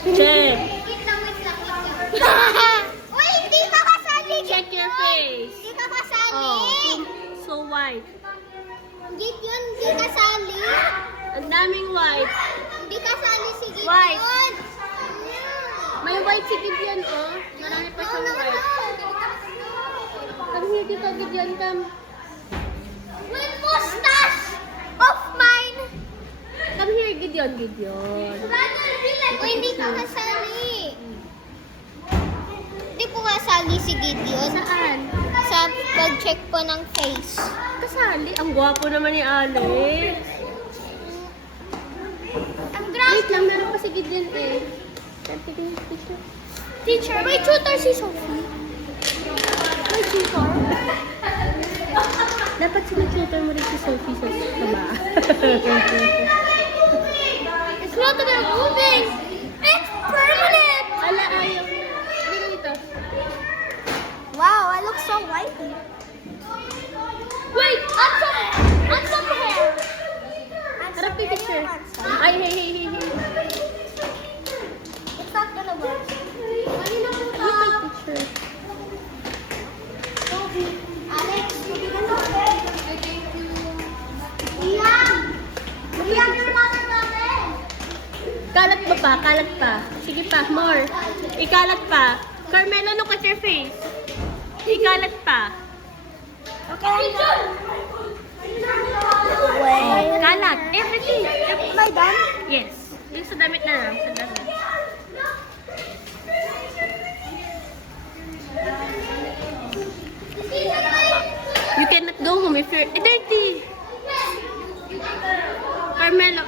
Check. Uy, hindi ka kasali. Check your face. Hindi ka kasali. Oh, so white. Gideon, hindi kasali. Ang daming white. Hindi kasali si Gideon. White. May white si Gideon, oh. Marami pa siyang white. Come here, dito, Gideon, come. With mustache of mine. Come here, Gideon, Gideon. Uy, hindi ka kasali. Hindi po kasali si Gideon. Saan? Sa pag-check po ng face. Kasali. Ang gwapo naman ni Alex. Ang Wait grabe. lang, meron pa si Gideon eh. Sige, picture. Teacher, may tutor si Sophie. May tutor? Dapat sinututor mo rin si Sophie sa baba. It's not about moving. It's permanent. Ala, ayaw na. Dito, dito. Wow, I look so whitey. Wait, on some hair. Harap yung picture. Ay, hey, hey, hey, hey. It's not gonna work. Look at picture. Alex, Liam! Liam, you're not natin! Kalat mo pa, kalat pa. Sige pa, more. Ikalat pa. Carmela, look at your face. Ikalat pa. Okay. Kalat. Everything. Am I done? Yes. Yung sa damit na lang. Sa damit. You cannot go home if you're dirty. Carmela,